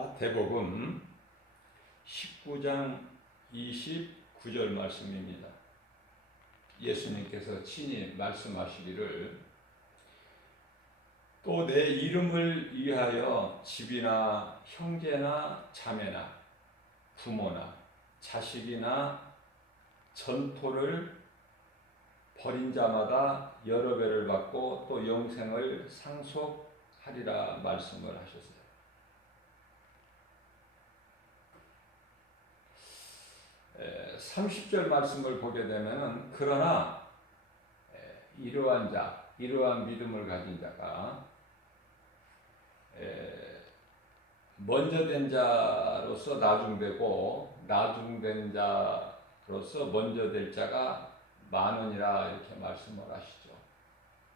마태복음 19장 29절 말씀입니다. 예수님께서 친히 말씀하시기를 또 내 이름을 위하여 집이나 형제나 자매나 부모나 자식이나 전토를 벌인 자마다 여러 배를 받고 또 영생을 상속하리라 말씀을 하셨어요. 30절 말씀을 보게 되면 그러나 이러한 믿음을 가진 자가 먼저 된 자로서 나중되고 나중된 자로서 먼저 될 자가 많으니라 이렇게 말씀을 하시죠.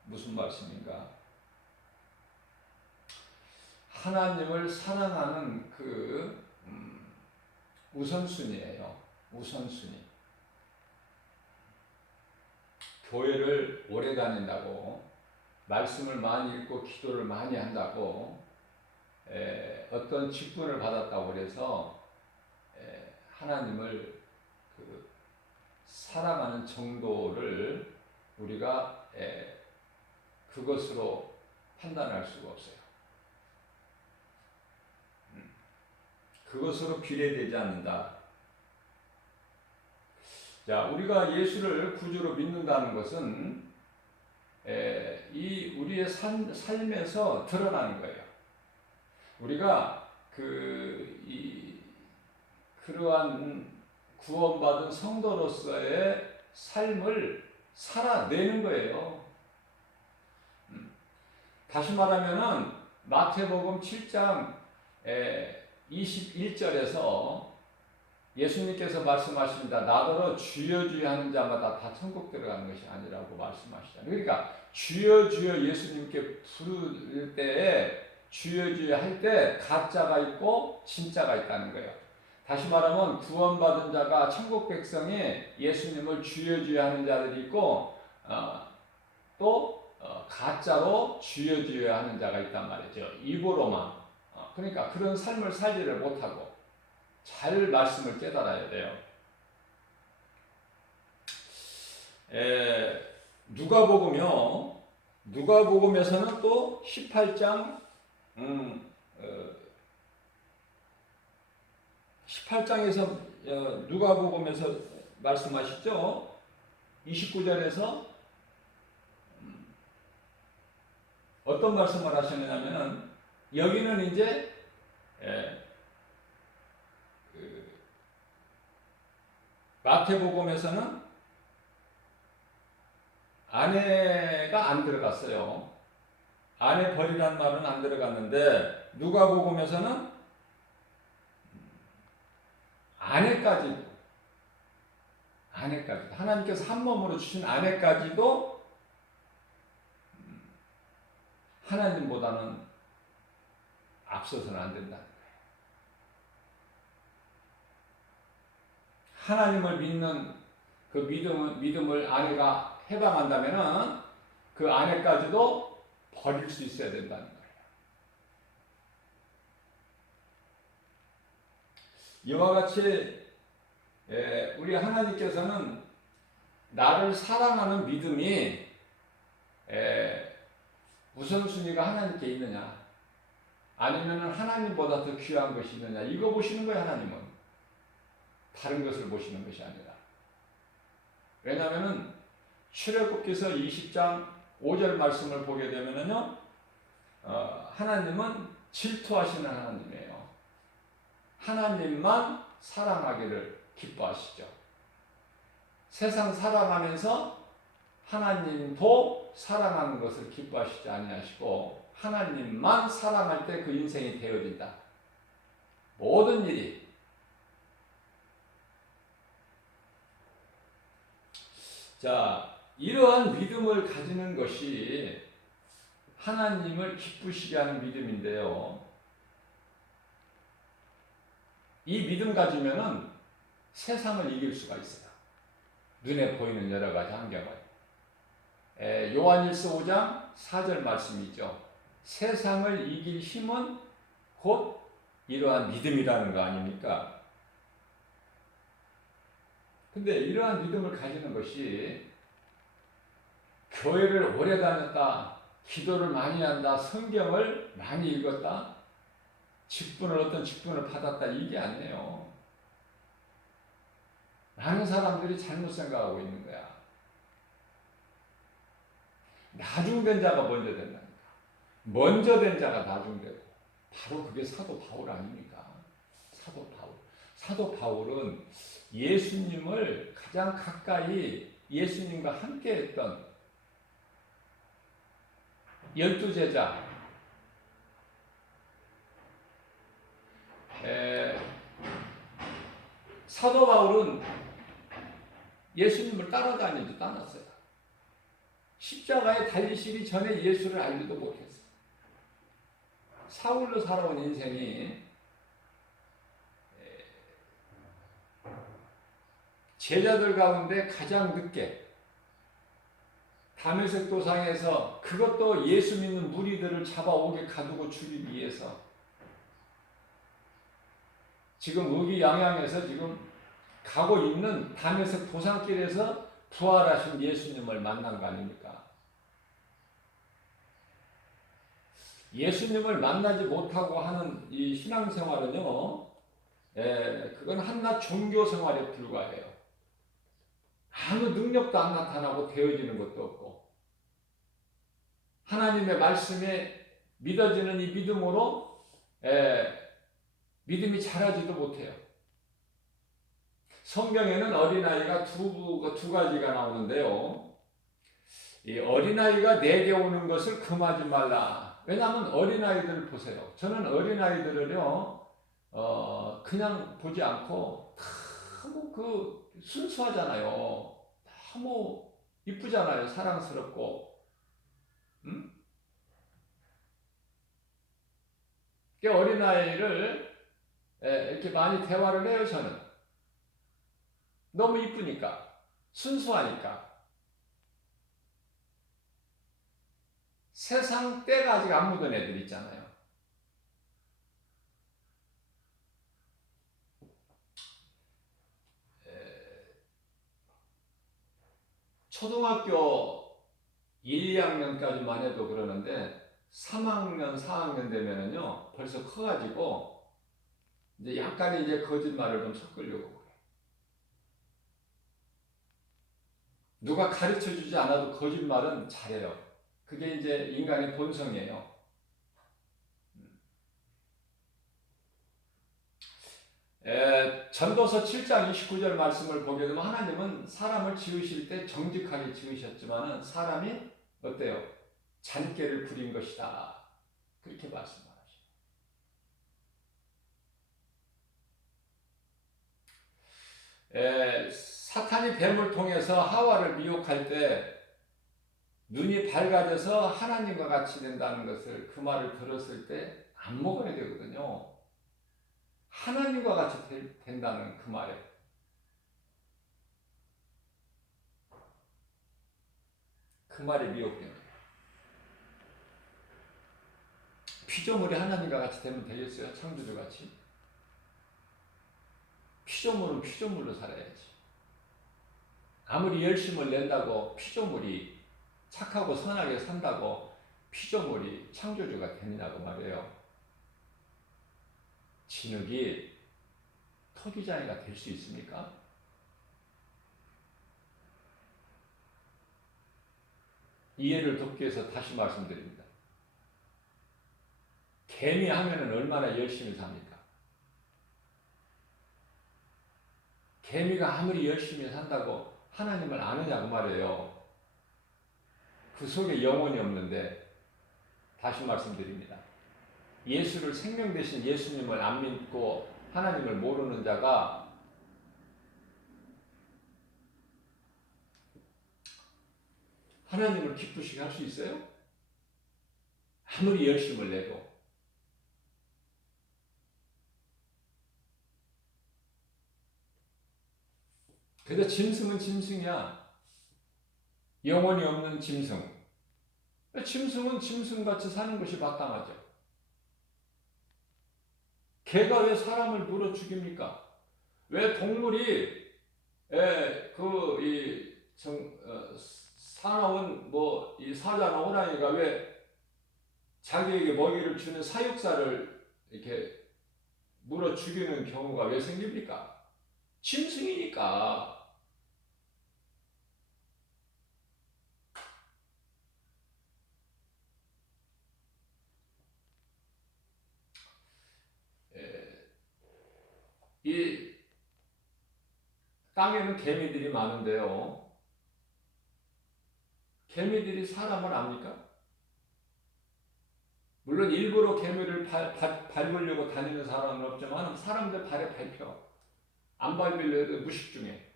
무슨 말씀인가? 하나님을 사랑하는 그 우선순위예요. 우선순위. 교회를 오래 다닌다고, 말씀을 많이 읽고 기도를 많이 한다고, 어떤 직분을 받았다고 해서 하나님을 사랑하는 정도를 우리가 그것으로 판단할 수가 없어요. 그것으로 비례되지 않는다. 자, 우리가 예수를 구주로 믿는다는 것은 이 우리의 삶에서 드러나는 거예요. 우리가 그러한 구원받은 성도로서의 삶을 살아내는 거예요. 다시 말하면은 마태복음 7장 21절에서 예수님께서 말씀하십니다. 나더러 주여 주여 하는 자마다 다 천국 들어가는 것이 아니라고 말씀하시잖아요. 그러니까 주여 주여 예수님께 부를 때에 주여 주여 할 때 가짜가 있고 진짜가 있다는 거예요. 다시 말하면 구원받은 자가 천국 백성이 예수님을 주여 주여 하는 자들이 있고 또 가짜로 주여 주여 하는 자가 있단 말이죠. 입으로만. 그러니까 그런 삶을 살지를 못하고 잘 말씀을 깨달아야 돼요. 누가복음에서는 또 18장 18장에서 누가복음에서 말씀하시죠. 29절에서 어떤 말씀을 하시느냐면 여기는 이제 마태복음에서는 아내가 안 들어갔어요. 아내 버리란 말은 안 들어갔는데 누가복음에서는 아내까지 하나님께서 한 몸으로 주신 아내까지도 하나님보다는 앞서서는 안 된다. 하나님을 믿는 그 믿음을 아내가 해방한다면은 그 아내까지도 버릴 수 있어야 된다는 거예요. 이와 같이 우리 하나님께서는 나를 사랑하는 믿음이 우선순위가 하나님께 있느냐 아니면 하나님보다 더 귀한 것이 있느냐 이거 보시는 거예요. 하나님은 다른 것을 보시는 것이 아니라. 왜냐하면 출애굽기서 20장 5절 말씀을 보게 되면은요, 하나님은 질투하시는 하나님이에요. 하나님만 사랑하기를 기뻐하시죠. 세상 살아가면서 하나님도 사랑하는 것을 기뻐하시지 아니하시고 하나님만 사랑할 때 그 인생이 되어진다. 모든 일이. 자, 이러한 믿음을 가지는 것이 하나님을 기쁘시게 하는 믿음인데요. 이 믿음 가지면은 세상을 이길 수가 있어요. 눈에 보이는 여러 가지 환경을. 요한일서 5장 4절 말씀이죠. 세상을 이길 힘은 곧 이러한 믿음이라는 거 아닙니까? 근데 이러한 믿음을 가지는 것이 교회를 오래 다녔다, 기도를 많이 한다, 성경을 많이 읽었다, 어떤 직분을 받았다, 이게 아니에요. 많은 사람들이 잘못 생각하고 있는 거야. 나중된 자가 먼저 된다니까. 먼저 된 자가 나중되고. 바로 그게 사도 바울 아닙니까? 사도 바울. 사도 바울은 예수님을 가장 가까이 예수님과 함께 했던 12제자, 사도 바울은 예수님을 따라다니지도 않았어요. 십자가에 달리시기 전에 예수를 알지도 못했어요. 사울로 살아온 인생이 제자들 가운데 가장 늦게 다메섹 도상에서, 그것도 예수 믿는 무리들을 잡아오게 가두고 주기 위해서, 지금 의기양양해서 지금 가고 있는 다메섹 도상길에서 부활하신 예수님을 만난 거 아닙니까? 예수님을 만나지 못하고 하는 이 신앙생활은요, 그건 한낱 종교 생활에 불과해요. 아무 능력도 안 나타나고 되어지는 것도 없고, 하나님의 말씀에 믿어지는 이 믿음으로 믿음이 자라지도 못해요. 성경에는 어린아이가 두 가지가 나오는데요. 이 어린아이가 내게 오는 것을 금하지 말라. 왜냐하면 어린아이들을 보세요. 저는 어린아이들을요, 그냥 보지 않고 너무 순수하잖아요. 너무 이쁘잖아요. 사랑스럽고. 음? 어린아이를 이렇게 많이 대화를 해요, 저는. 너무 이쁘니까. 순수하니까. 세상 때가 아직 안 묻은 애들 있잖아요. 초등학교 1, 2학년까지만 해도 그러는데 3학년, 4학년 되면은요 벌써 커가지고 이제 약간의 이제 거짓말을 좀 섞으려고 그래. 누가 가르쳐 주지 않아도 거짓말은 잘해요. 그게 이제 인간의 본성이에요. 전도서 7장 29절 말씀을 보게 되면 하나님은 사람을 지으실 때 정직하게 지으셨지만은 사람이 어때요? 잔꾀를 부린 것이다. 그렇게 말씀하시죠. 사탄이 뱀을 통해서 하와를 미혹할 때 눈이 밝아져서 하나님과 같이 된다는 것을, 그 말을 들었을 때 안 먹어야 되거든요. 하나님과 같이 된다는 그 말에. 그 말이 미혹된 거예요. 피조물이 하나님과 같이 되면 되겠어요? 창조주같이? 피조물은 피조물로 살아야지. 아무리 열심을 낸다고 피조물이 착하고 선하게 산다고 피조물이 창조주가 되느냐고 말이에요. 진흙이 토기장이가 될 수 있습니까? 이해를 돕기 위해서 다시 말씀드립니다. 개미 하면은 얼마나 열심히 삽니까? 개미가 아무리 열심히 산다고 하나님을 아느냐고 말이에요. 그 속에 영혼이 없는데, 다시 말씀드립니다. 예수를 생명 대신 예수님을 안 믿고 하나님을 모르는 자가 하나님을 기쁘시게 할 수 있어요? 아무리 열심을 내도. 그래서 짐승은 짐승이야. 영혼이 없는 짐승. 짐승은 짐승같이 사는 것이 마땅하죠. 개가 왜 사람을 물어 죽입니까? 왜 동물이 사나운 이 사자나 호랑이가 왜 자기에게 먹이를 주는 사육사를 이렇게 물어 죽이는 경우가 왜 생깁니까? 짐승이니까. 이 땅에는 개미들이 많은데요. 개미들이 사람을 압니까? 물론 일부러 개미를 밟으려고 다니는 사람은 없지만 사람들 발에 밟혀. 안 밟으려 해도 무식 중에.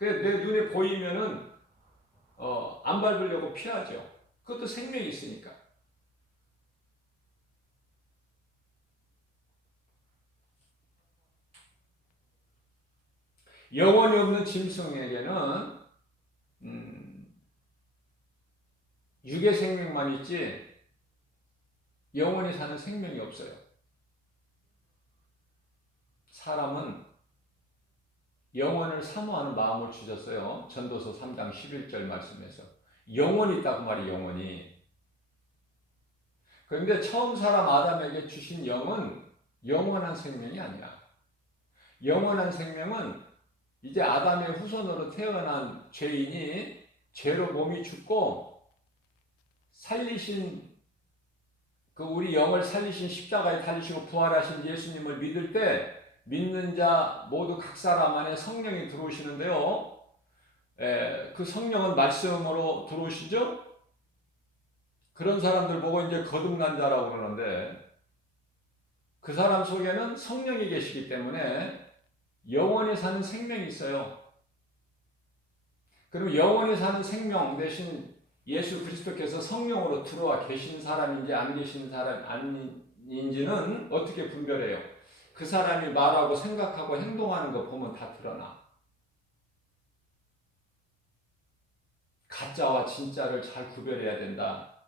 내 눈에 보이면은 안 밟으려고 피하죠. 그것도 생명이 있으니까. 영혼이 없는 짐승에게는 육의 생명만 있지 영원히 사는 생명이 없어요. 사람은 영원을 사모하는 마음을 주셨어요. 전도서 3장 11절 말씀에서. 영혼이 있다고 말이 영혼이. 그런데 처음 사람 아담에게 주신 영은 영원한 생명이 아니야. 영원한 생명은 이제 아담의 후손으로 태어난 죄인이 죄로 몸이 죽고 살리신 우리 영을 살리신 십자가에 달리시고 부활하신 예수님을 믿을 때 믿는 자 모두 각 사람 안에 성령이 들어오시는데요. 그 성령은 말씀으로 들어오시죠. 그런 사람들 보고 이제 거듭난 자라고 그러는데 그 사람 속에는 성령이 계시기 때문에 영원히 사는 생명이 있어요. 그럼 영원히 사는 생명 대신 예수 그리스도께서 성령으로 들어와 계신 사람인지 안 계신 사람 아닌지는 어떻게 분별해요? 그 사람이 말하고 생각하고 행동하는 거 보면 다 드러나. 가짜와 진짜를 잘 구별해야 된다.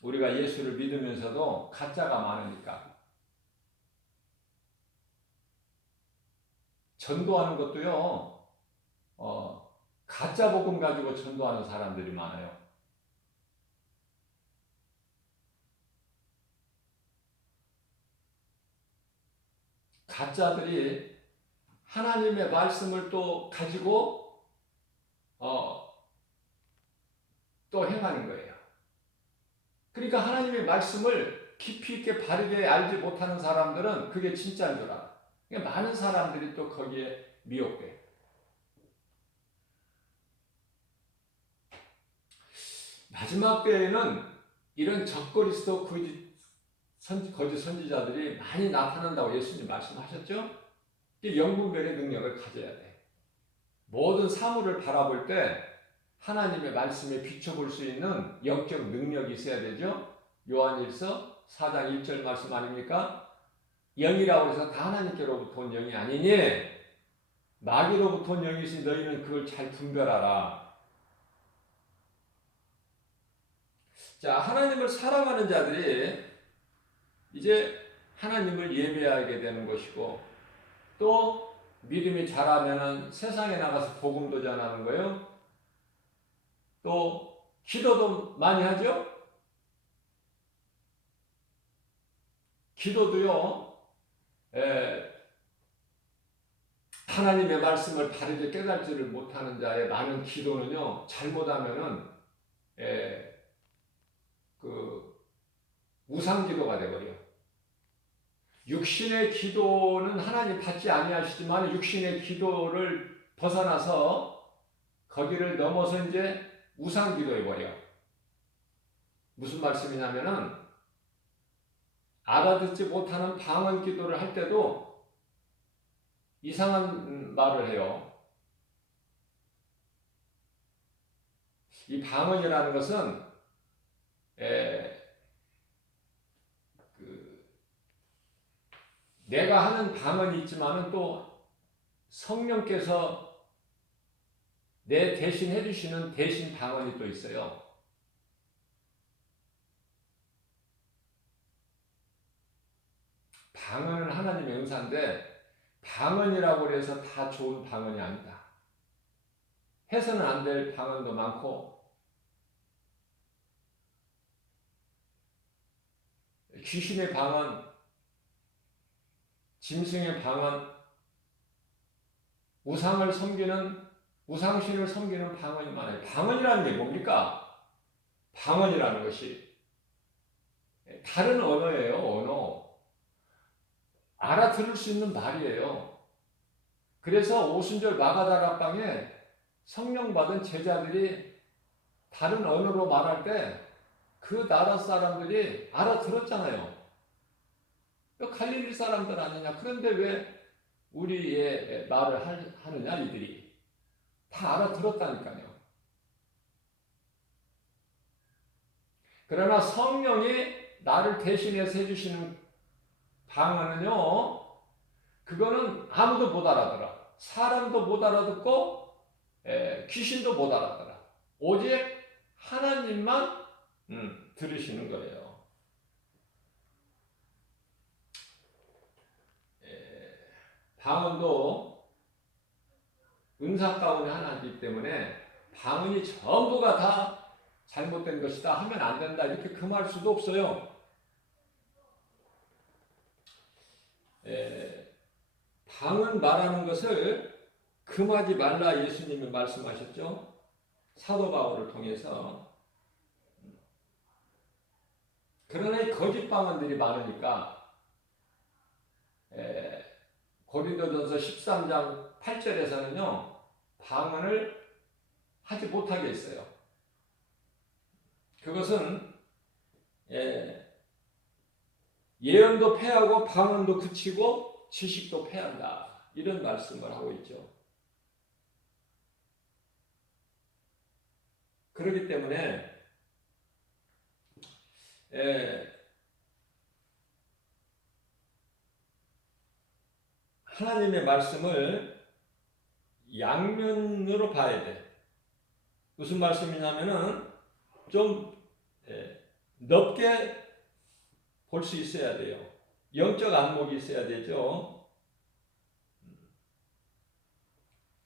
우리가 예수를 믿으면서도 가짜가 많으니까. 전도하는 것도요, 가짜 복음 가지고 전도하는 사람들이 많아요. 가짜들이 하나님의 말씀을 또 가지고 또 행하는 거예요. 그러니까 하나님의 말씀을 깊이 있게 바르게 알지 못하는 사람들은 그게 진짜인 줄 알아. 그러니까 많은 사람들이 또 거기에 미혹돼. 마지막 때에는 이런 적그리스도 거짓 선지자들이 많이 나타난다고 예수님 말씀하셨죠? 영분별의 능력을 가져야 돼. 모든 사물을 바라볼 때 하나님의 말씀에 비춰볼 수 있는 영적 능력이 있어야 되죠? 요한일서 4장 1절 말씀 아닙니까? 영이라고 해서 다 하나님께로부터 온 영이 아니니 마귀로부터 온 영이 있으니 너희는 그걸 잘 분별하라. 자, 하나님을 사랑하는 자들이 이제 하나님을 예배하게 되는 것이고 또 믿음이 자라면은 세상에 나가서 복음도 전하는 거예요. 또 기도도 많이 하죠. 기도도요. 하나님의 말씀을 바르게 깨달지를 못하는 자의 많은 기도는요. 잘못하면은 우상 기도가 되버려. 육신의 기도는 하나님 받지 아니하시지만 육신의 기도를 벗어나서 거기를 넘어서 이제 우상 기도해 버려. 무슨 말씀이냐면은 알아듣지 못하는 방언 기도를 할 때도 이상한 말을 해요. 이 방언이라는 것은 내가 하는 방언이 있지만은 또 성령께서 내 대신 해주시는 대신 방언이 또 있어요. 방언은 하나님의 은사인데 방언이라고 해서 다 좋은 방언이 아니다. 해서는 안 될 방언도 많고 귀신의 방언, 짐승의 방언, 우상신을 섬기는 방언이 많아요. 방언이라는 게 뭡니까? 방언이라는 것이 다른 언어예요. 언어. 알아들을 수 있는 말이에요. 그래서 오순절 마가다락방에 성령 받은 제자들이 다른 언어로 말할 때 그 나라 사람들이 알아들었잖아요. 갈릴리 사람들 아니냐. 그런데 왜 우리의 말을 하느냐 이들이. 다 알아들었다니까요. 그러나 성령이 나를 대신해서 해주시는 방언은요. 그거는 아무도 못 알아들어. 사람도 못 알아듣고 귀신도 못 알아들어. 오직 하나님만 들으시는 거예요. 방언도 은사 가운데 하나이기 때문에 방언이 전부가 다 잘못된 것이다 하면 안 된다 이렇게 금할 수도 없어요. 방언 말하는 것을 금하지 말라 예수님이 말씀하셨죠. 사도 바울을 통해서. 그러나 이 거짓 방언들이 많으니까 고린도전서 13장 8절에서는요. 방언을 하지 못하게 했어요. 그것은 예언도 패하고 방언도 그치고 지식도 패한다. 이런 말씀을 하고 있죠. 그렇기 때문에 하나님의 말씀을 양면으로 봐야 돼. 무슨 말씀이냐면은 좀 넓게 볼 수 있어야 돼요. 영적 안목이 있어야 되죠.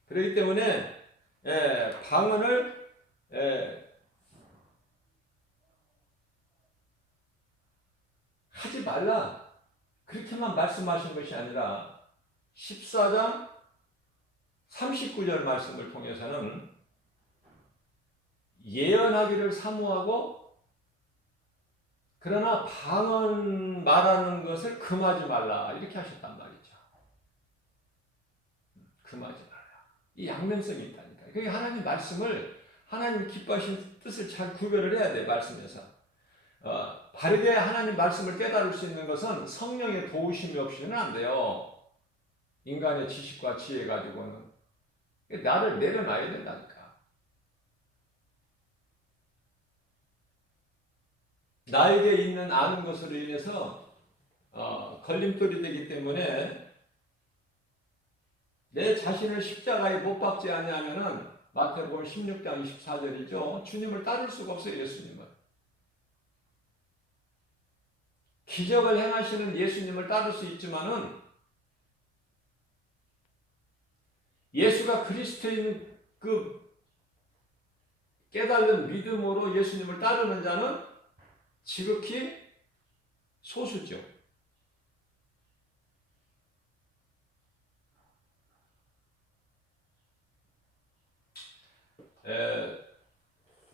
그렇기 때문에 방언을 하지 말라 그렇게만 말씀하신 것이 아니라 14장 39절 말씀을 통해서는 예언하기를 사모하고 그러나 방언 말하는 것을 금하지 말라 이렇게 하셨단 말이죠. 금하지 말라. 이 양면성이 있다니까. 그게 하나님 말씀을 하나님 기뻐하신 뜻을 잘 구별을 해야 돼 말씀에서. 바르게 하나님 말씀을 깨달을 수 있는 것은 성령의 도우심이 없이는 안 돼요. 인간의 지식과 지혜 가지고는 나를 내려놔야 된다니까. 나에게 있는 아는 것으로 인해서 걸림돌이 되기 때문에 내 자신을 십자가에 못 박지 아니하면은 마태복음 16장 24절이죠. 주님을 따를 수가 없어요. 예수님을. 기적을 행하시는 예수님을 따를 수 있지만은 예수가 그리스도인 그 깨달은 믿음으로 예수님을 따르는 자는 지극히 소수죠.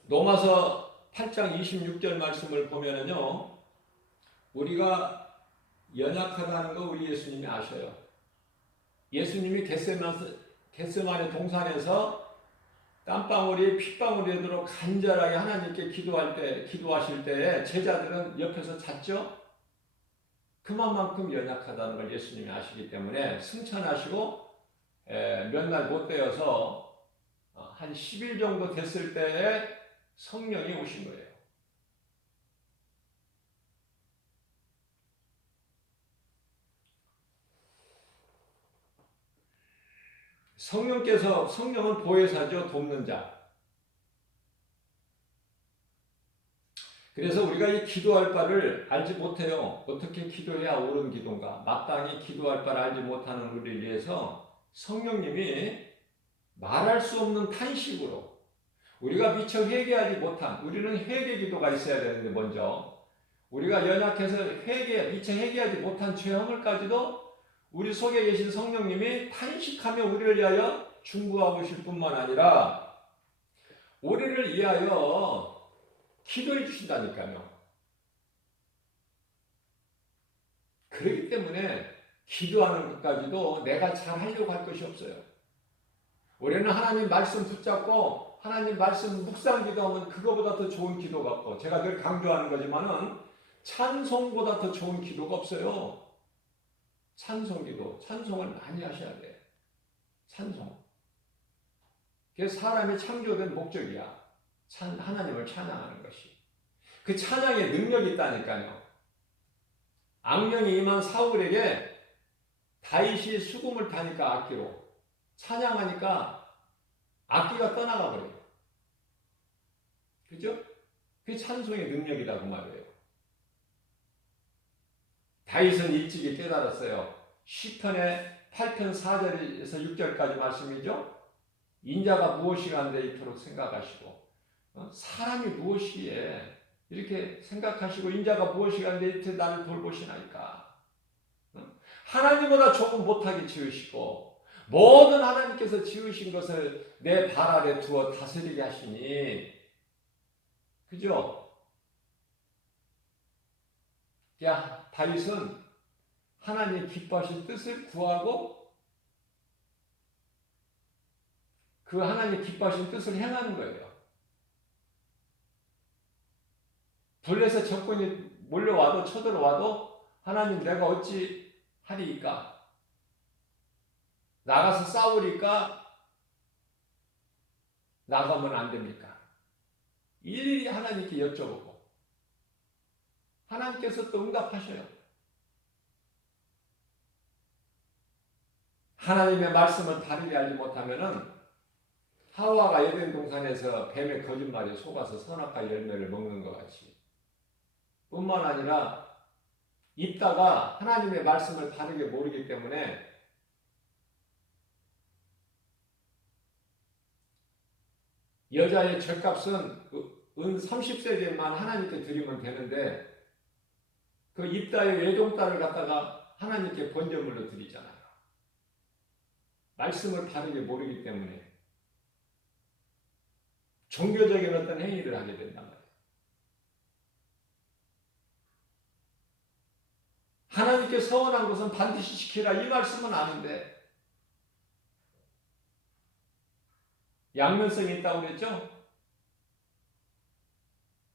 로마서 8장 26절 말씀을 보면은요. 우리가 연약하다는 거 우리 예수님이 아셔요. 예수님이 겟세마네 동산에서 땀방울이 핏방울이 되도록 간절하게 하나님께 기도하실 때에 제자들은 옆에서 잤죠? 그만큼 연약하다는 걸 예수님이 아시기 때문에 승천하시고 몇 날 못 되어서 한 10일 정도 됐을 때에 성령이 오신 거예요. 성령은 보혜사죠. 돕는 자. 그래서 우리가 이 기도할 바를 알지 못해요. 어떻게 기도해야 옳은 기도인가? 마땅히 기도할 바를 알지 못하는 우리를 위해서 성령님이 말할 수 없는 탄식으로 우리가 미처 회개하지 못한, 우리는 회개 기도가 있어야 되는데 먼저 우리가 연약해서 미처 회개하지 못한 죄악을까지도 우리 속에 계신 성령님이 탄식하며 우리를 위하여 중보하고 싶을 뿐만 아니라 우리를 위하여 기도해 주신다니까요. 그렇기 때문에 기도하는 것까지도 내가 잘 하려고 할 것이 없어요. 우리는 하나님 말씀 붙잡고 하나님 말씀 묵상 기도하면 그거보다 더 좋은 기도가 없고, 제가 늘 강조하는 거지만은 찬송보다 더 좋은 기도가 없어요. 찬송 기도, 찬송을 많이 하셔야 돼. 찬송. 그게 사람이 창조된 목적이야. 하나님을 찬양하는 것이. 그 찬양에 능력이 있다니까요. 악령이 임한 사울에게 다윗이 수금을 타니까 악기로 찬양하니까 악기가 떠나가 버려요. 그죠? 그게 찬송의 능력이라고 말이에요. 다윗은 일찍이 깨달았어요. 시편의 8편 4절에서 6절까지 말씀이죠. 인자가 무엇이가 한데 이토록 생각하시고, 사람이 무엇이에 이렇게 생각하시고, 인자가 무엇이가 한데 이토록 나를 돌보시나이까. 하나님보다 조금 못하게 지으시고 모든 하나님께서 지으신 것을 내 발 아래 두어 다스리게 하시니, 그죠? 야, 다윗은 하나님의 기뻐하신 뜻을 구하고 그 하나님의 기뻐하신 뜻을 행하는 거예요. 불에서 적군이 몰려와도 쳐들어와도 하나님 내가 어찌 하리이까? 나가서 싸우리까? 나가면 안 됩니까? 일일이 하나님께 여쭤보고 하나님께서 또 응답하셔요. 하나님의 말씀을 바르게 알지 못하면은 하와가 에덴 동산에서 뱀의 거짓말에 속아서 선악과 열매를 먹는 것 같이, 뿐만 아니라 입다가 하나님의 말씀을 바르게 모르기 때문에 여자의 죗값은 은 30세겔만 하나님께 드리면 되는데 그 입다의 외동딸을 갖다가 하나님께 번제물로 드리잖아요. 말씀을 바르게 모르기 때문에 종교적인 어떤 행위를 하게 된단 말이에요. 하나님께 서원한 것은 반드시 지키라, 이 말씀은 아는데 양면성이 있다고 그랬죠?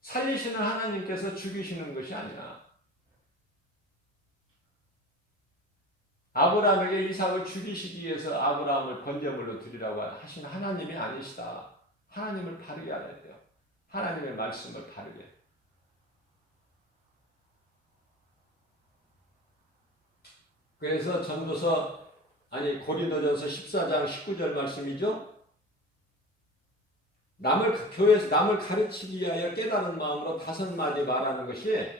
살리시는 하나님께서 죽이시는 것이 아니라 아브라함에게 이삭을 죽이시기 위해서 아브라함을 번제물로 드리라고 하신 하나님이 아니시다. 하나님을 바르게 알아야 돼요. 하나님의 말씀을 바르게. 그래서 고린도전서 14장 19절 말씀이죠. 교회에서 남을 가르치기 위하여 깨달은 마음으로 5마디 말하는 것이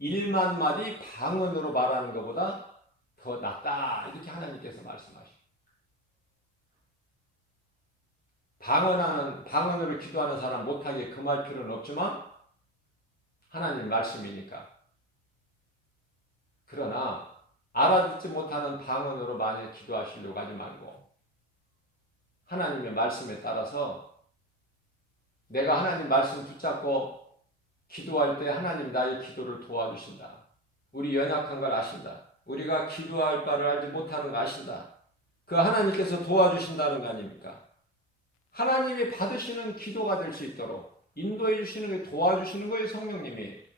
1만 마디 방언으로 말하는 것보다 더 낫다. 이렇게 하나님께서 말씀하십니다. 방언으로 기도하는 사람 못하게 금할 필요는 없지만 하나님 말씀이니까. 그러나 알아듣지 못하는 방언으로 많이 기도하시려고 하지 말고 하나님의 말씀에 따라서 내가 하나님 말씀 붙잡고 기도할 때 하나님 나의 기도를 도와주신다. 우리 연약한 걸 아신다. 우리가 기도할 바를 알지 못하는 걸 아신다. 그 하나님께서 도와주신다는 거 아닙니까? 하나님이 받으시는 기도가 될 수 있도록 인도해 주시는 게, 도와주시는 거예요, 성령님이.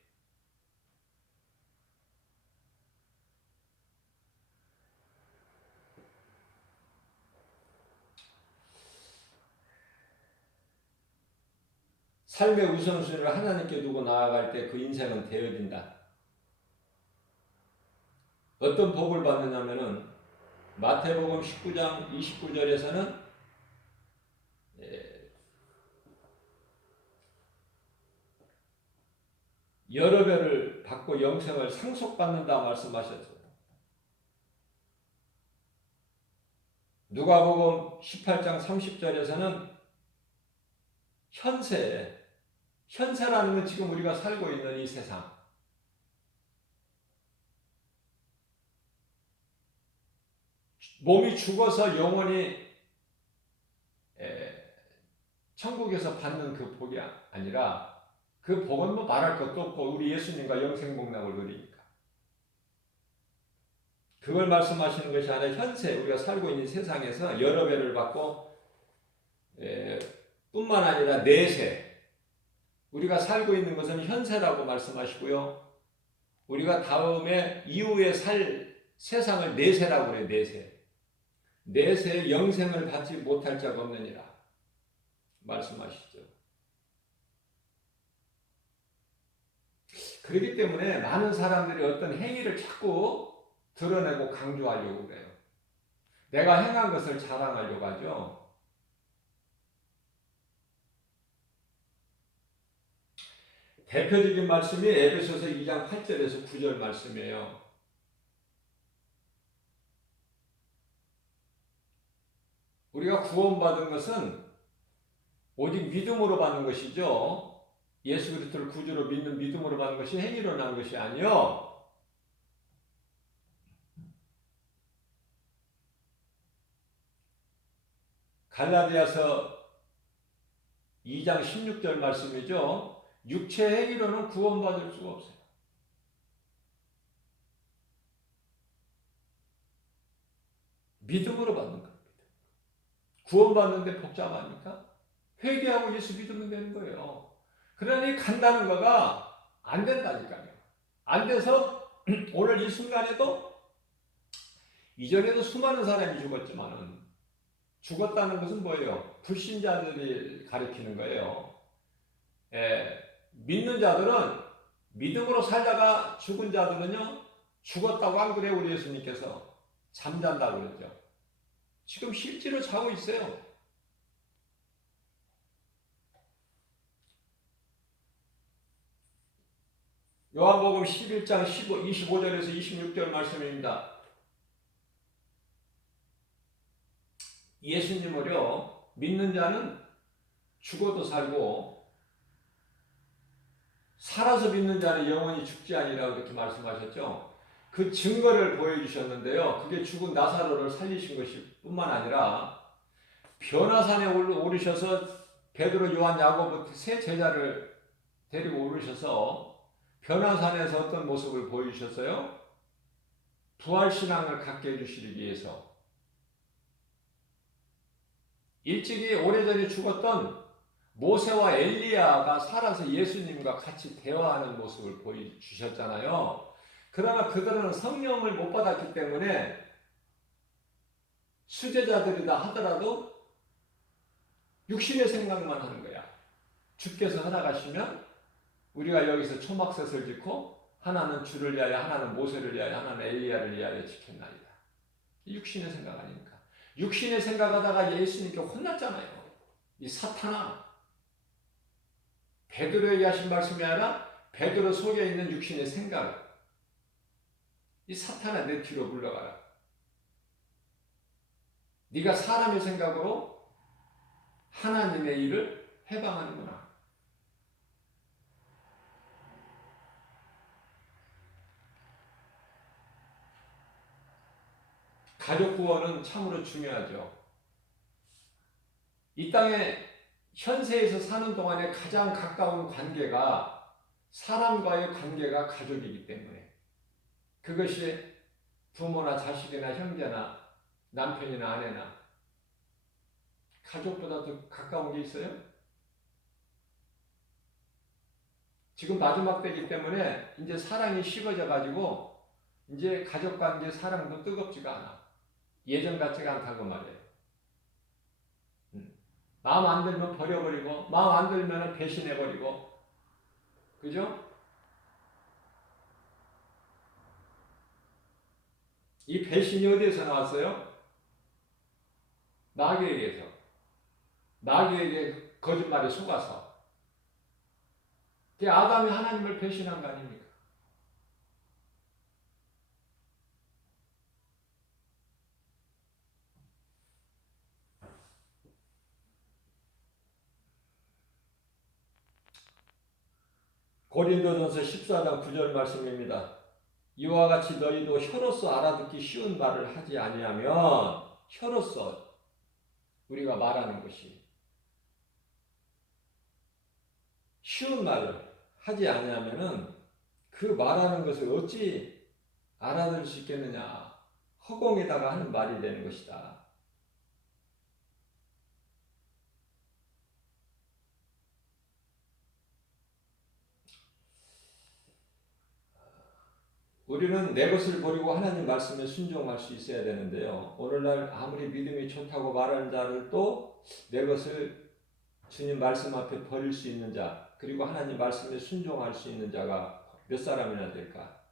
삶의 우선순위를 하나님께 두고 나아갈 때 그 인생은 되어진다. 어떤 복을 받느냐면은 마태복음 19장 29절에서는 여러 배를 받고 영생을 상속받는다 말씀하셨어요. 누가복음 18장 30절에서는 현세라는 건 지금 우리가 살고 있는 이 세상, 몸이 죽어서 영원히 천국에서 받는 그 복이 아니라, 그 복은 뭐 말할 것도 없고 우리 예수님과 영생복락을 누리니까 그걸 말씀하시는 것이 아니라 현세, 우리가 살고 있는 세상에서 여러 배를 받고 뿐만 아니라 내세, 우리가 살고 있는 것은 현세라고 말씀하시고요. 우리가 다음에 이후에 살 세상을 내세라고 그래요. 내세 영생을 받지 못할 자가 없느니라 말씀하시죠. 그렇기 때문에 많은 사람들이 어떤 행위를 자꾸 드러내고 강조하려고 그래요. 내가 행한 것을 자랑하려고 하죠. 대표적인 말씀이 에베소서 2장 8절에서 9절 말씀이에요. 우리가 구원받은 것은 오직 믿음으로 받는 것이죠. 예수 그리스도를 구주로 믿는 믿음으로 받는 것이 행위로 난 것이 아니요. 갈라디아서 2장 16절 말씀이죠. 육체 행위로는 구원받을 수가 없어요. 믿음으로 받는 겁니다. 구원받는데 복잡합니까? 회개하고 예수 믿으면 되는 거예요. 그러니 간다는 거가 안 된다니까요. 안 돼서 오늘 이 순간에도, 이전에도 수많은 사람이 죽었지만은, 죽었다는 것은 뭐예요? 불신자들이 가리키는 거예요. 믿는 자들은, 믿음으로 살다가 죽은 자들은요, 죽었다고 안 그래요? 우리 예수님께서 잠잔다고 그러죠. 지금 실제로 자고 있어요. 요한복음 11장 25절에서 26절 말씀입니다. 예수님을요, 믿는 자는 죽어도 살고 살아서 믿는 자는 영원히 죽지 아니라고 그렇게 말씀하셨죠. 그 증거를 보여주셨는데요. 그게 죽은 나사로를 살리신 것이 뿐만 아니라 변화산에 오르셔서 베드로, 요한, 야고보 세 제자를 데리고 오르셔서 변화산에서 어떤 모습을 보여주셨어요? 부활신앙을 갖게 해주시기 위해서 일찍이 오래전에 죽었던 모세와 엘리야가 살아서 예수님과 같이 대화하는 모습을 보여주셨잖아요. 그러나 그들은 성령을 못 받았기 때문에 수제자들이다 하더라도 육신의 생각만 하는 거야. 주께서 허락하시면 우리가 여기서 초막셋을 짓고 하나는 주를 위하여, 하나는 모세를 위하여, 하나는 엘리야를 위하여 지켰나이다. 육신의 생각 아닙니까? 육신의 생각하다가 예수님께 혼났잖아요. 이 사탄아, 베드로에게 하신 말씀이 아니라 베드로 속에 있는 육신의 생각, 이 사탄아 내 뒤로 물러가라. 네가 사람의 생각으로 하나님의 일을 해방하는구나. 가족 구원은 참으로 중요하죠. 이 땅에 현세에서 사는 동안에 가장 가까운 관계가 사람과의 관계가 가족이기 때문에, 그것이 부모나 자식이나 형제나 남편이나 아내나 가족보다 더 가까운 게 있어요? 지금 마지막 때이기 때문에 이제 사랑이 식어져 가지고 이제 가족관계 사랑도 뜨겁지가 않아. 예전 같지가 않다고 말이에요. 마음 안 들면 버려버리고, 마음 안 들면 배신해버리고, 그죠? 이 배신이 어디에서 나왔어요? 마귀에게서. 마귀에게 거짓말에 속아서 그 아담이 하나님을 배신한 거 아닙니까? 고린도전서 14장 9절 말씀입니다. 이와 같이 너희도 혀로서 알아듣기 쉬운 말을 하지 아니하면, 혀로서 우리가 말하는 것이 쉬운 말을 하지 아니하면은 그 말하는 것을 어찌 알아들을 수 있겠느냐. 허공에다가 하는 말이 되는 것이다. 우리는 내 것을 버리고 하나님 말씀에 순종할 수 있어야 되는데요. 오늘날 아무리 믿음이 좋다고 말하는 자를 또 내 것을 주님 말씀 앞에 버릴 수 있는 자, 그리고 하나님 말씀에 순종할 수 있는 자가 몇 사람이나 될까?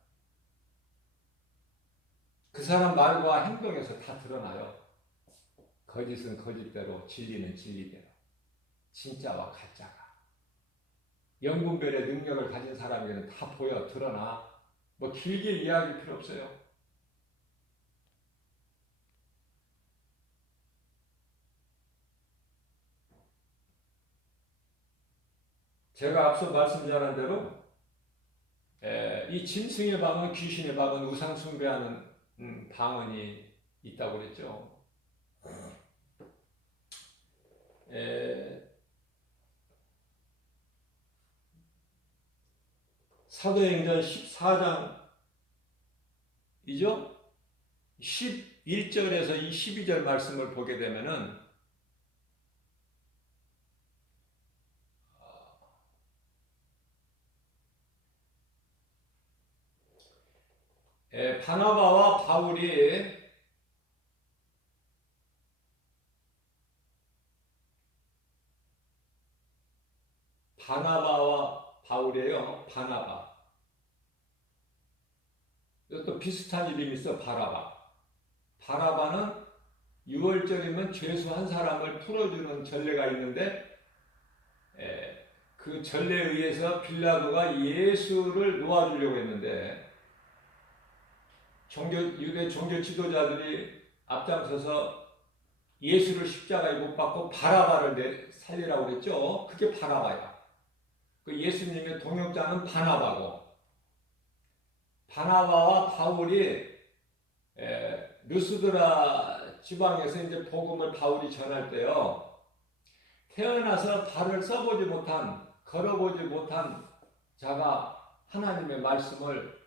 그 사람 말과 행동에서 다 드러나요. 거짓은 거짓대로, 진리는 진리대로, 진짜와 가짜가. 영분별의 능력을 가진 사람에게는 다 보여, 드러나. 뭐 길게 이야기할 필요 없어요. 제가 앞서 말씀드린 대로 이 짐승의 방언, 귀신의 방언, 우상 숭배하는 방언이 있다고 그랬죠. 사도행전 14장이죠. 11절에서 이 12절 말씀을 보게 되면은 바나바와 바울이에요. 바나바. 또 비슷한 이름이 있어. 바라바. 바라바는 6월절이면 죄수 한 사람을 풀어주는 전례가 있는데 그 전례에 의해서 빌라도가 예수를 놓아주려고 했는데 유대 종교 지도자들이 앞장서서 예수를 십자가에 못 박고 바라바를 살리라고 그랬죠. 그게 바라바야. 그 예수님의 동역자는 바나바고, 바나바와 바울이 루스드라 지방에서 이제 복음을 바울이 전할 때요, 태어나서 발을 써보지 못한, 걸어보지 못한 자가 하나님의 말씀을,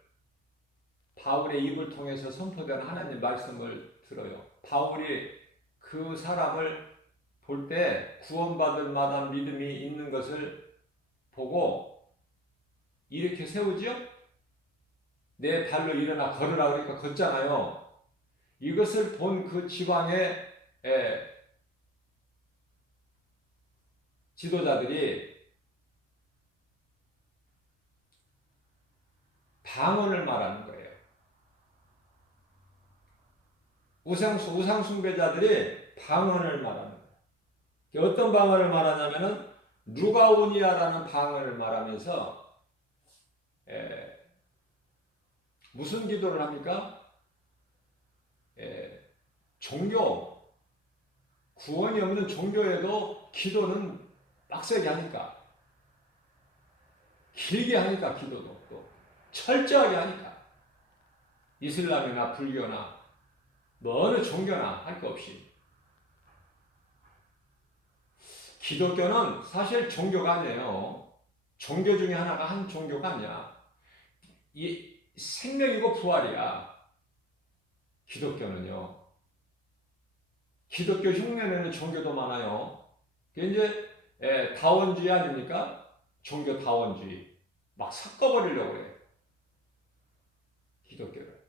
바울의 입을 통해서 선포된 하나님 말씀을 들어요. 바울이 그 사람을 볼 때 구원받을 만한 믿음이 있는 것을 보고 이렇게 세우지요? 내 발로 일어나 걸으라 그러니까 걷잖아요. 이것을 본 그 지방의 지도자들이 방언을 말하는 거예요. 우상 숭배자들이 방언을 말하는 거예요. 어떤 방언을 말하냐면은 루가오니아라는 방언을 말하면서 무슨 기도를 합니까? 종교, 구원이 없는 종교에도 기도는 빡세게 하니까, 길게 하니까, 기도도 또 철저하게 하니까, 이슬람이나 불교나 뭐 어느 종교나 할 거 없이. 기독교는 사실 종교가 아니에요. 종교 중에 하나가 한 종교가 아니야. 이 생명이고 부활이야. 기독교는요. 기독교 흉내내는 종교도 많아요. 이제 다원주의 아닙니까? 종교 다원주의. 막 섞어버리려고 해요. 기독교를.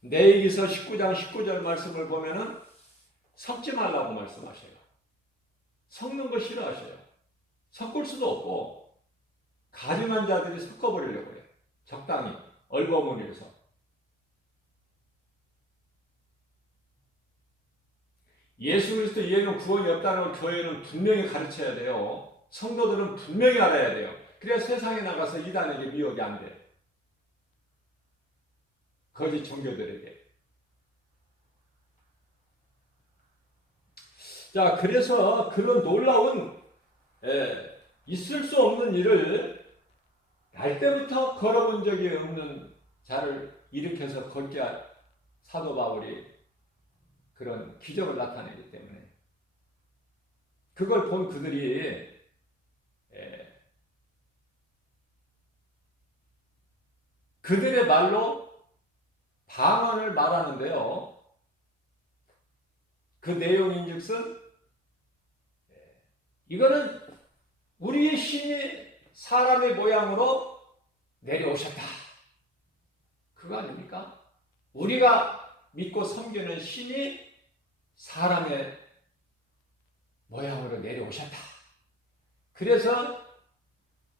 레위기서 19장 19절 말씀을 보면은 섞지 말라고 말씀하셔요. 섞는 거 싫어하셔요. 섞을 수도 없고 가증한 자들이 섞어버리려고 해요. 적당히 얼버무려서. 예수 그리스도 이외에는 구원이 없다는 걸 교회는 분명히 가르쳐야 돼요. 성도들은 분명히 알아야 돼요. 그래야 세상에 나가서 이단에게 미혹이 안 돼. 거짓 종교들에게. 자, 그래서 그런 놀라운 있을 수 없는 일을 날 때부터 걸어본 적이 없는 자를 일으켜서 걷게 한 사도 바울이 그런 기적을 나타내기 때문에 그걸 본 그들이 그들의 말로 방언을 말하는데요. 그 내용인즉슨 이거는 우리의 신이 사람의 모양으로 내려오셨다. 그거 아닙니까? 우리가 믿고 섬기는 신이 사람의 모양으로 내려오셨다. 그래서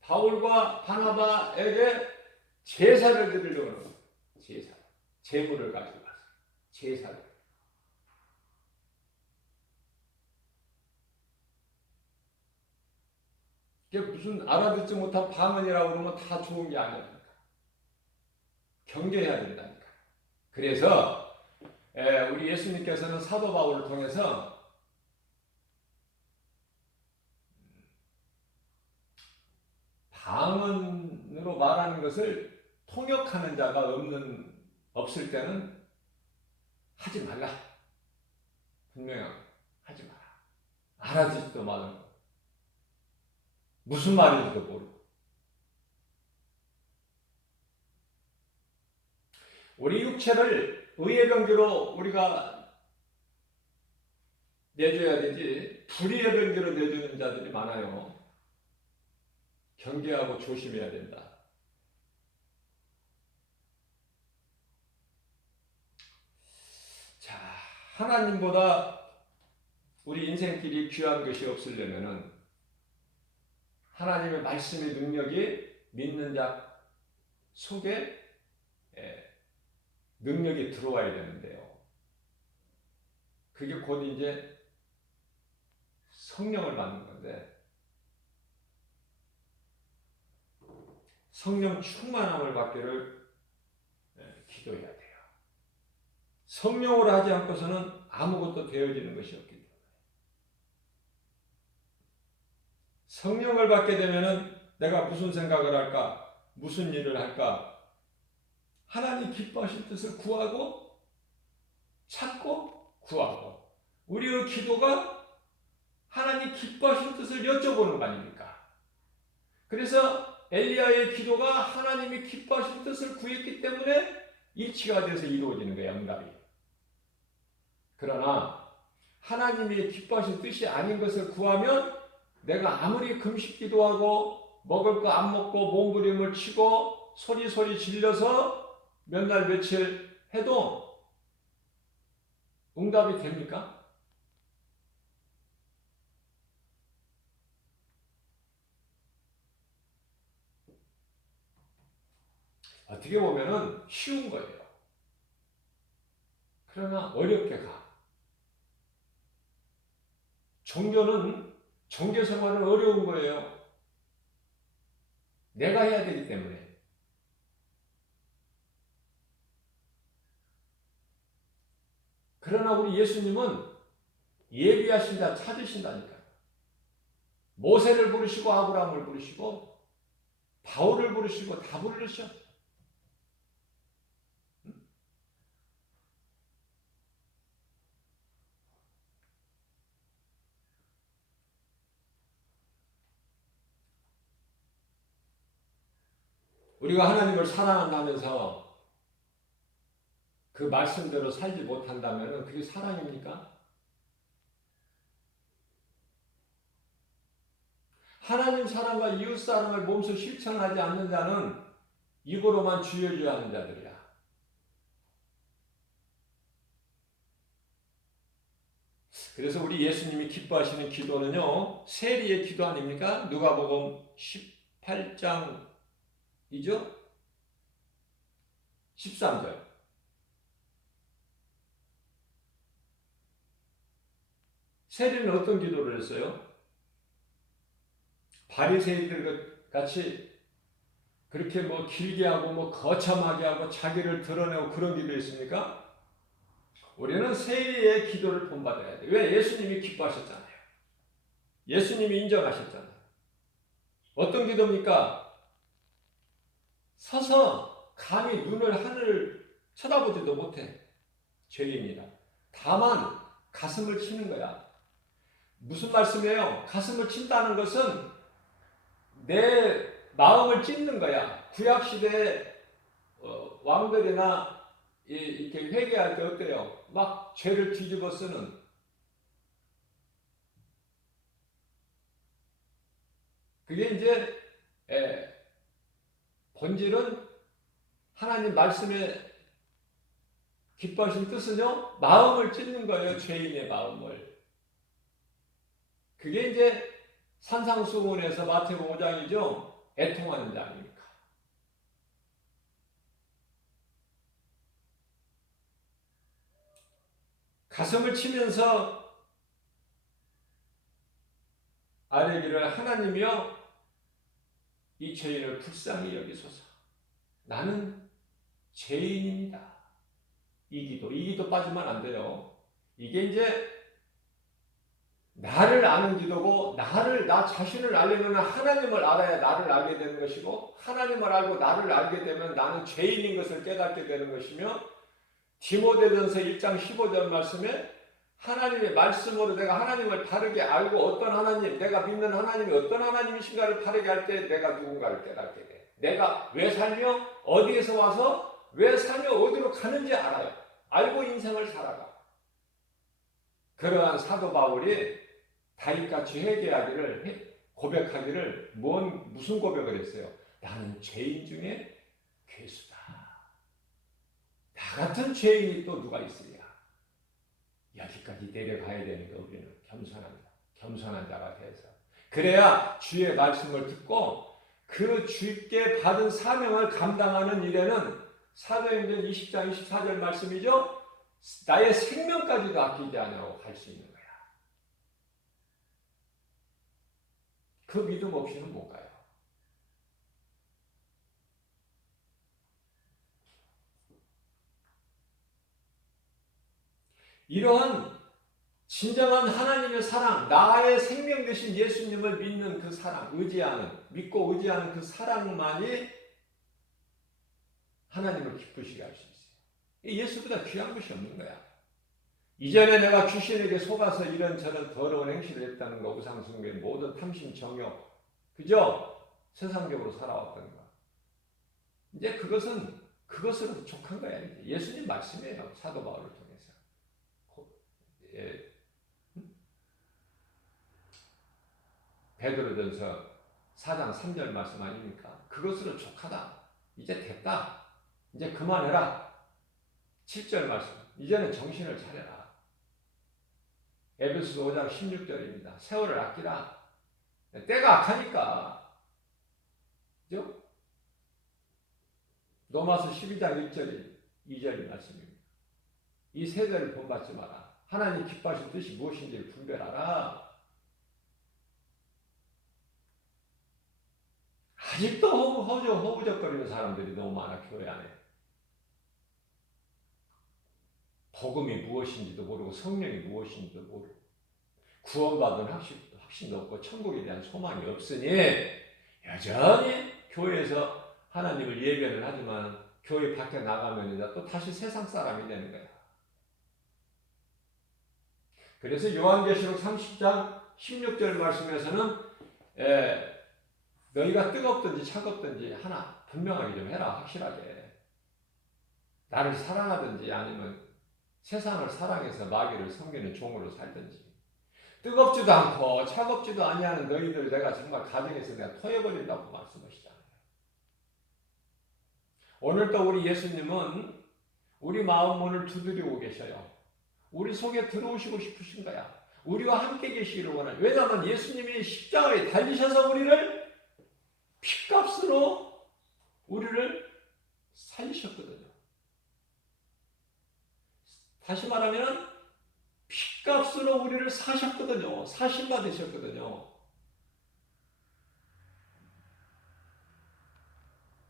바울과 바나바에게 제사를 드리려고 하는 거예요. 제사. 제물을 가지고 갔어요. 제사를. 이게 무슨 알아듣지 못한 방언이라고 그러면 다 좋은 게 아니라니까. 경계해야 된다니까. 그래서 우리 예수님께서는 사도 바울을 통해서 방언으로 말하는 것을 통역하는 자가 없을 때는 하지 말라. 분명히 하지 마라. 알아듣지도 말는 거. 무슨 말인지도 모르고. 우리 육체를 의의 병기로 우리가 내줘야 되지 불의의 병기로 내주는 자들이 많아요. 경계하고 조심해야 된다. 자, 하나님보다 우리 인생길이 귀한 것이 없으려면은 하나님의 말씀의 능력이 믿는 자 속에 능력이 들어와야 되는데요. 그게 곧 이제 성령을 받는 건데 성령 충만함을 받기를 기도해야 돼요. 성령으로 하지 않고서는 아무것도 되어지는 것이 없기 때문에 성령을 받게 되면은 내가 무슨 생각을 할까? 무슨 일을 할까? 하나님 기뻐하실 뜻을 구하고 찾고 구하고 우리의 기도가 하나님 기뻐하실 뜻을 여쭤보는 거 아닙니까? 그래서 엘리야의 기도가 하나님이 기뻐하실 뜻을 구했기 때문에 일치가 돼서 이루어지는 거예요. 응답이. 그러나 하나님이 기뻐하실 뜻이 아닌 것을 구하면 내가 아무리 금식 기도하고 먹을 거 안 먹고 몸부림을 치고 소리 질려서 몇 날 며칠 해도 응답이 됩니까? 어떻게 보면은 쉬운 거예요. 그러나 어렵게 가. 종교 생활은 어려운 거예요. 내가 해야 되기 때문에. 그러나 우리 예수님은 예비하신 자 찾으신다니까요. 모세를 부르시고 아브라함을 부르시고 바울을 부르시고 다 부르셔. 우리가 하나님을 사랑한다면서 그 말씀대로 살지 못한다면 그게 사랑입니까? 하나님 사랑과 이웃 사랑을 몸소 실천하지 않는 자는 입으로만 주여 하는 자들이야. 그래서 우리 예수님이 기뻐하시는 기도는요, 세리의 기도 아닙니까? 누가복음 18장이죠? 13절. 세리는 어떤 기도를 했어요? 바리새인들 같이 그렇게 뭐 길게 하고 뭐 거참하게 하고 자기를 드러내고 그런 기도했습니까? 우리는 세리의 기도를 본받아야 돼. 왜? 예수님이 기뻐하셨잖아요. 예수님이 인정하셨잖아요. 어떤 기도입니까? 서서 감히 눈을 하늘을 쳐다보지도 못해. 죄입니다. 다만 가슴을 치는 거야. 무슨 말씀이에요? 가슴을 친다는 것은 내 마음을 찢는 거야. 구약시대 왕들이나 이렇게 회개할 때 어때요? 막 죄를 뒤집어 쓰는. 그게 이제 본질은 하나님 말씀에 기뻐하신 뜻은요, 마음을 찢는 거예요. 죄인의 마음을. 그게 이제 산상수훈에서 마태복음 5장이죠. 애통하는 자 아닙니까? 가슴을 치면서 아뢰기를 하나님이여 이 죄인을 불쌍히 여기소서. 나는 죄인입니다. 이 기도 빠지면 안 돼요. 이게 이제 나를 아는 기도고, 나 자신을 알려면 하나님을 알아야 나를 알게 되는 것이고, 하나님을 알고 나를 알게 되면 나는 죄인인 것을 깨닫게 되는 것이며, 디모데전서 1장 15절 말씀에 하나님의 말씀으로 내가 하나님을 바르게 알고 어떤 하나님, 내가 믿는 하나님이 어떤 하나님이신가를 바르게 할 때 내가 누군가를 깨닫게 돼. 내가 왜 살며 어디에서 와서 왜 살며 어디로 가는지 알아요. 알고 인생을 살아가. 그러한 사도 바울이 다윗같이 회개하기를 고백하기를 무슨 고백을 했어요? 나는 죄인 중에 괴수다. 나 같은 죄인이 또 누가 있으랴. 여기까지 내려가야 되니까 우리는 겸손한 자가 돼서 그래야 주의 말씀을 듣고 그 주께 받은 사명을 감당하는 일에는 사도행전 20장 24절 말씀이죠. 나의 생명까지도 아끼지 않으라고 할 수 있는 거야. 그 믿음 없이는 못 가요. 이러한 진정한 하나님의 사랑, 나의 생명 되신 예수님을 믿는 그 사랑, 믿고 의지하는 그 사랑만이 하나님을 기쁘시게 할 수 있어요. 예수보다 귀한 것이 없는 거야. 이전에 내가 귀신에게 속아서 이런저런 더러운 행실을 했다는 거, 우상숭배, 모든 탐심, 정욕, 그죠? 세상적으로 살아왔던 거. 이제 그것으로 부족한 거야. 예수님 말씀이에요. 사도 바울을 통해서. 베드로전서 4장 3절 말씀 아닙니까? 그것으로 족하다. 이제 됐다. 이제 그만해라. 7절 말씀. 이제는 정신을 차려라. 에베소서 5장 16절입니다. 세월을 아끼라. 때가 악하니까. 그죠? 로마서 12장 2절 말씀입니다. 이 세대를 본받지 마라. 하나님 기뻐하신 뜻이 무엇인지를 분별하라. 아직도 허우적거리는 사람들이 너무 많아, 교회 안에. 복음이 무엇인지도 모르고 성령이 무엇인지도 모르고 구원받은 확신도 없고 천국에 대한 소망이 없으니 여전히 교회에서 하나님을 예배는 하지만 교회 밖에 나가면 또 다시 세상 사람이 되는 거야. 그래서 요한계시록 30장 16절 말씀에서는 너희가 뜨겁든지 차갑든지 하나 분명하게 좀 해라. 확실하게. 나를 사랑하든지 아니면 세상을 사랑해서 마귀를 섬기는 종으로 살든지. 뜨겁지도 않고 차갑지도 아니하는 너희들 내가 정말 가정에서 내가 토해버린다고 말씀하시잖아요. 오늘도 우리 예수님은 우리 마음 문을 두드리고 계셔요. 우리 속에 들어오시고 싶으신 거야. 우리와 함께 계시기를 원해요. 왜냐하면 예수님이 십자가에 달리셔서 우리를 핏값으로 우리를 살리셨거든요. 다시 말하면 피값으로 우리를 사셨거든요. 사신받으셨거든요.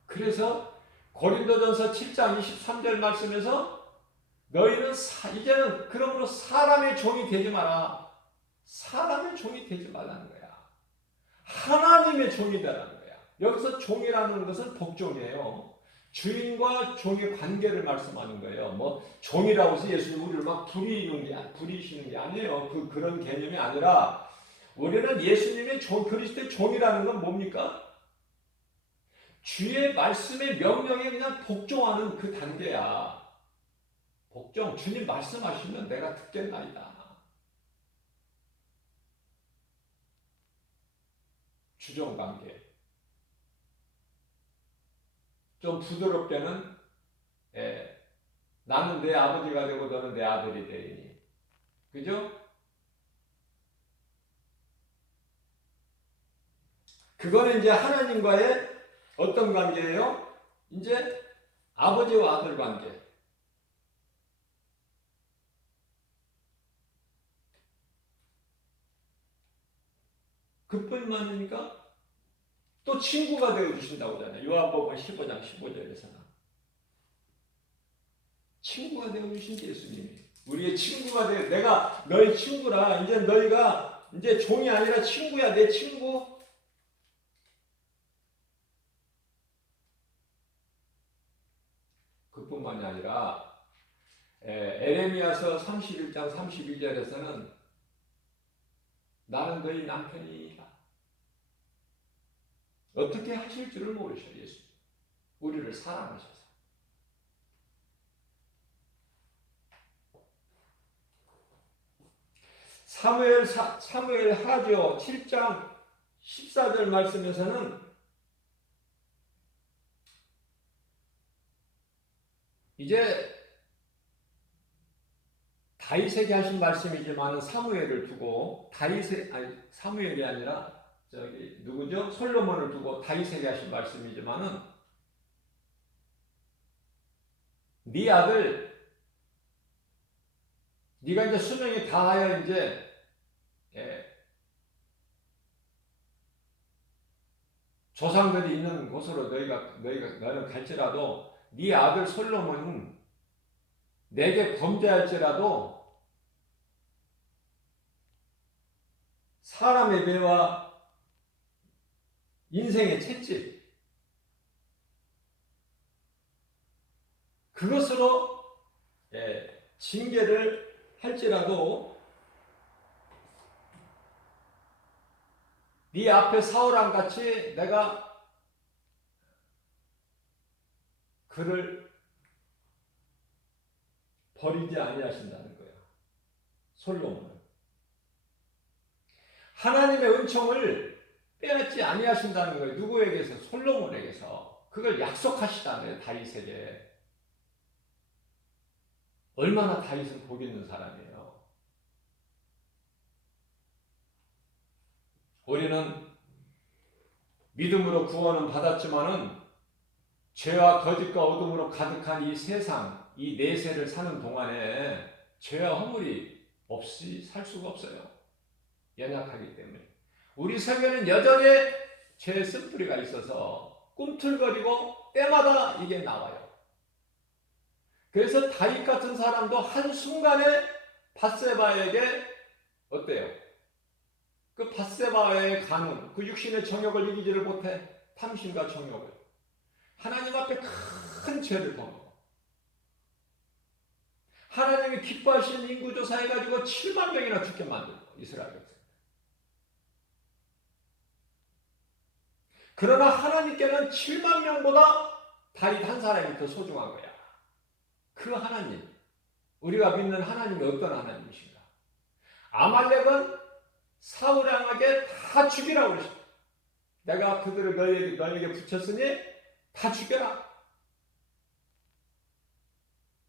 그래서 고린도전서 7장 23절 말씀에서 너희는 이제는 그러므로 사람의 종이 되지 마라. 사람의 종이 되지 말라는 거야. 하나님의 종이 되라는 거야. 여기서 종이라는 것은 복종이에요. 주인과 종의 관계를 말씀하는 거예요. 뭐 종이라고 해서 예수님 우리를 막 부리시는 게 아니에요. 그런 개념이 아니라 우리는 예수님의 그리스도의 종이라는 건 뭡니까? 주의 말씀의 명령에 그냥 복종하는 그 단계야. 복종. 주님 말씀하시면 내가 듣겠나이다. 주종관계. 좀 부드럽게는 나는 내 아버지가 되고 너는 내 아들이 되리니. 그죠? 그거는 이제 하나님과의 어떤 관계예요? 이제 아버지와 아들 관계. 그뿐만입니까? 또 친구가 되어주신다고 하잖아요. 요한복음 15장 15절에서는. 친구가 되어주신 예수님이. 우리의 친구가 내가 너희 친구라. 이제 너희가 이제 종이 아니라 친구야. 내 친구. 그뿐만이 아니라 에레미야서 31장 32절에서는 나는 너희 남편이다. 어떻게 하실 줄을 모르셔 예수. 우리를 사랑하셔서. 사무엘 하죠. 7장 14절 말씀에서는 이제 다윗에게 하신 말씀이지만 사무엘을 두고 사무엘이 아니라 누구죠? 솔로몬을 두고 다윗에게 하신 말씀이지만은 네 아들 네가 이제 수명이 다하여 이제 조상들이 있는 곳으로 너는 갈지라도 네 아들 솔로몬은 내게 범죄할지라도 사람의 배와 인생의 채찍 그것으로 징계를 할지라도 네 앞에 사울왕 같이 내가 그를 버리지 아니하신다는 거예요. 솔로몬은 하나님의 은총을 빼앗지 아니하신다는 거예요. 누구에게서? 솔로몬에게서. 그걸 약속하시다는 거예요. 다윗에게. 얼마나 다윗은 복 있는 사람이에요. 우리는 믿음으로 구원은 받았지만은 죄와 거짓과 어둠으로 가득한 이 세상, 이 내세를 사는 동안에 죄와 허물이 없이 살 수가 없어요. 연약하기 때문에. 우리 세계는 여전히 죄의 쓴뿌리가 있어서 꿈틀거리고 때마다 이게 나와요. 그래서 다윗 같은 사람도 한순간에 밧세바에게 어때요? 그 밧세바의 가문, 그 육신의 정욕을 이기지를 못해. 탐심과 정욕을. 하나님 앞에 큰 죄를 범하고 하나님이 기뻐하신 인구조사해가지고 7만 명이나 죽게 만들고 이스라엘 백성. 그러나 하나님께는 7만 명보다 다윗 한 사람이 더 소중한 거야. 그 하나님, 우리가 믿는 하나님이 어떤 하나님이신가? 아말렉은 사울왕에게 다 죽이라고 그러셨다. 내가 그들을 너에게 붙였으니 다 죽여라.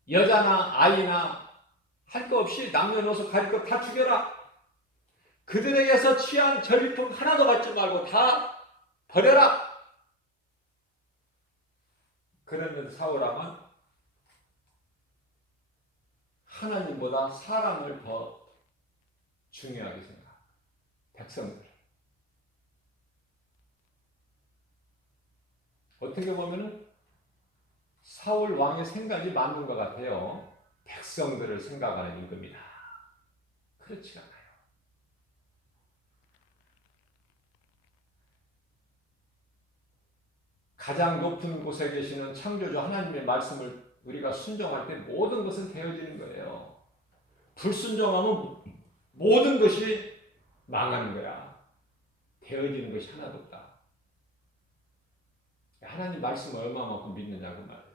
여자나 아이나 할 거 없이 남녀노소 가릴 거 다 죽여라. 그들에게서 취한 전리품 하나도 받지 말고 다 버려라. 그러면 사울왕은 하나님보다 사람을 더 중요하게 생각합니다. 백성들. 어떻게 보면은 사울 왕의 생각이 맞는 것 같아요. 백성들을 생각하는 임금이다. 그렇지 않아요. 가장 높은 곳에 계시는 창조주 하나님의 말씀을 우리가 순종할 때 모든 것은 되어지는 거예요. 불순종하면 모든 것이 망하는 거야. 되어지는 것이 하나도 없다. 하나님 말씀을 얼마만큼 믿느냐고 말이에요.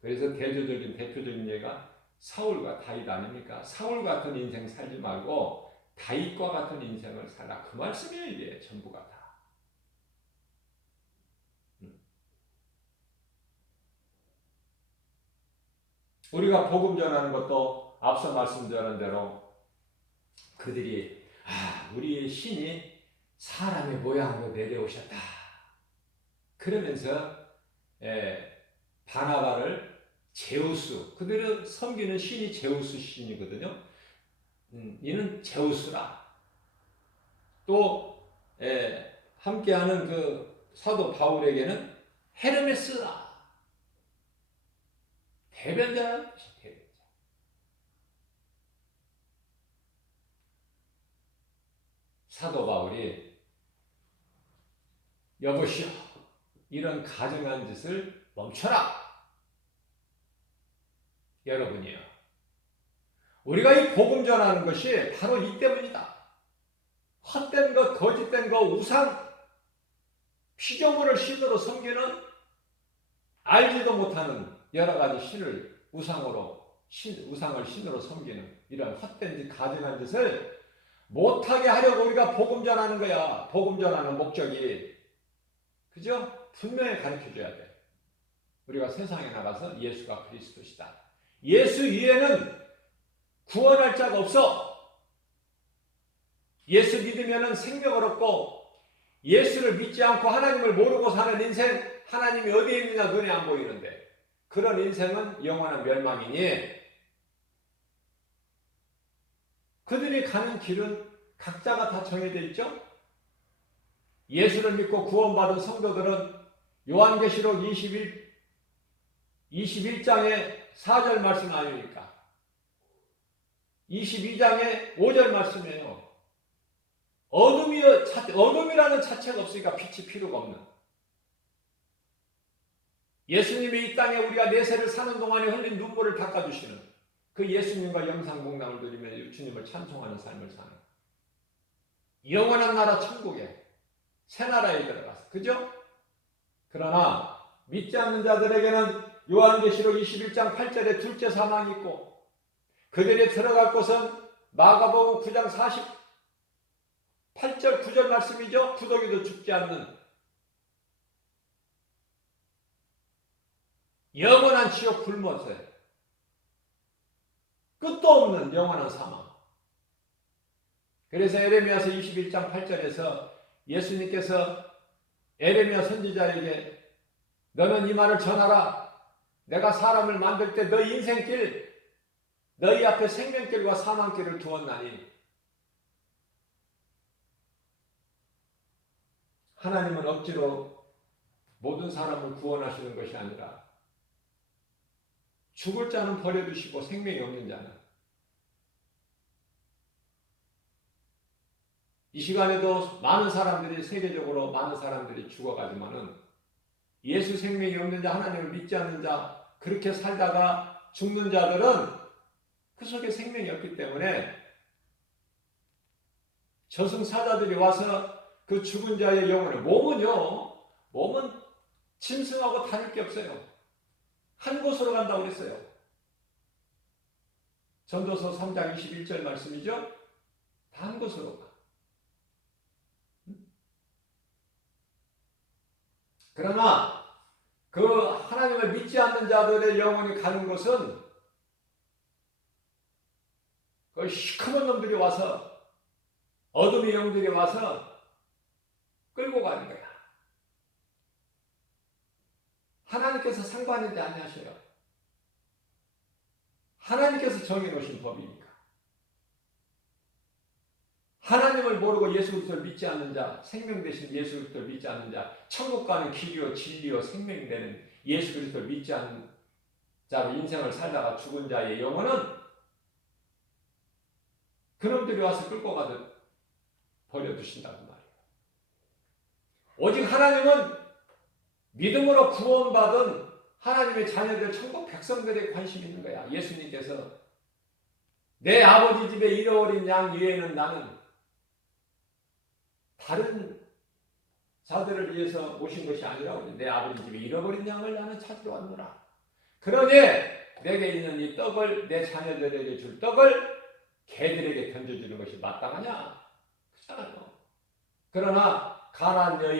그래서 대표적인 예가 사울과 다윗 아닙니까? 사울 같은 인생 살지 말고 다윗과 같은 인생을 살라. 그 말씀이에요. 이게 전부가 다. 우리가 복음 전하는 것도 앞서 말씀드린 대로 그들이 우리의 신이 사람의 모양으로 내려오셨다. 그러면서 바나바를 제우스, 그들은 섬기는 신이 제우스 신이거든요. 이는 제우스라. 또 함께하는 그 사도 바울에게는 헤르메스라. 대변자라는 것이 대변자. 사도 바울이 여보시오, 이런 가증한 짓을 멈춰라. 여러분이요. 우리가 이 복음 전하는 것이 바로 이 때문이다. 헛된 것, 거짓된 것, 우상, 피조물을 신으로 섬기는 알지도 못하는 여러 가지 신을 우상을 신으로 섬기는 이런 헛된 짓, 가증한 짓을 못하게 하려고 우리가 복음 전하는 거야. 복음 전하는 목적이. 그죠? 분명히 가르쳐줘야 돼. 우리가 세상에 나가서 예수가 그리스도시다. 예수 위에는 구원할 자가 없어. 예수 믿으면 생명을 얻고 예수를 믿지 않고 하나님을 모르고 사는 인생, 하나님이 어디에 있느냐 눈에 안 보이는데 그런 인생은 영원한 멸망이니 그들이 가는 길은 각자가 다 정해져 있죠. 예수를 믿고 구원받은 성도들은 요한계시록 21장의 4절 말씀 아닙니까? 22장의 5절 말씀이에요. 어둠이라는 자체가 없으니까 빛이 필요가 없는. 예수님이 이 땅에 우리가 내세를 사는 동안에 흘린 눈물을 닦아주시는 그 예수님과 영상공감을 누리며 주님을 찬송하는 삶을 사는 영원한 나라 천국에 새 나라에 들어가서, 그죠? 그러나 믿지 않는 자들에게는 요한계시록 21장 8절에 둘째 사망이 있고 그들이 들어갈 곳은 마가복음 9장 48절 9절 말씀이죠. 구더기도 죽지 않는 영원한 지옥 불못에 끝도 없는 영원한 사망. 그래서 에레미야서 21장 8절에서 예수님께서 에레미야 선지자에게 너는 이 말을 전하라. 내가 사람을 만들 때 너희 인생길, 너희 앞에 생명길과 사망길을 두었나니 하나님은 억지로 모든 사람을 구원하시는 것이 아니라 죽을 자는 버려두시고 생명이 없는 자는 이 시간에도 많은 사람들이 세계적으로 많은 사람들이 죽어가지만은 예수 생명이 없는 자, 하나님을 믿지 않는 자, 그렇게 살다가 죽는 자들은 그 속에 생명이 없기 때문에 저승사자들이 와서 그 죽은 자의 영혼을 몸은 짐승하고 다를 게 없어요. 한 곳으로 간다고 그랬어요. 전도서 3장 21절 말씀이죠. 다 한 곳으로 가. 그러나 그 하나님을 믿지 않는 자들의 영혼이 가는 곳은 그 시커먼 놈들이 와서 어둠의 영들이 와서 끌고 가는 거야. 하나님께서 상관인지 아니하셔요. 하나님께서 정해놓으신 법이니까. 하나님을 모르고 예수 그리스도를 믿지 않는 자, 생명 되신 예수 그리스도를 믿지 않는 자, 천국 가는 길이요 진리요 생명이 되는 예수 그리스도를 믿지 않는 자로 인생을 살다가 죽은 자의 영혼은 그놈들이 와서 끌고 가듯 버려두신다고 말이에요. 오직 하나님은 믿음으로 구원받은 하나님의 자녀들, 천국 백성들에 관심이 있는 거야. 예수님께서 내 아버지 집에 잃어버린 양 외에는 나는 다른 자들을 위해서 오신 것이 아니라고. 내 아버지 집에 잃어버린 양을 나는 찾으러 왔노라. 그러니 내게 있는 이 떡을, 내 자녀들에게 줄 떡을 개들에게 던져주는 것이 마땅하냐? 그렇잖아요. 그러나 가나안 여인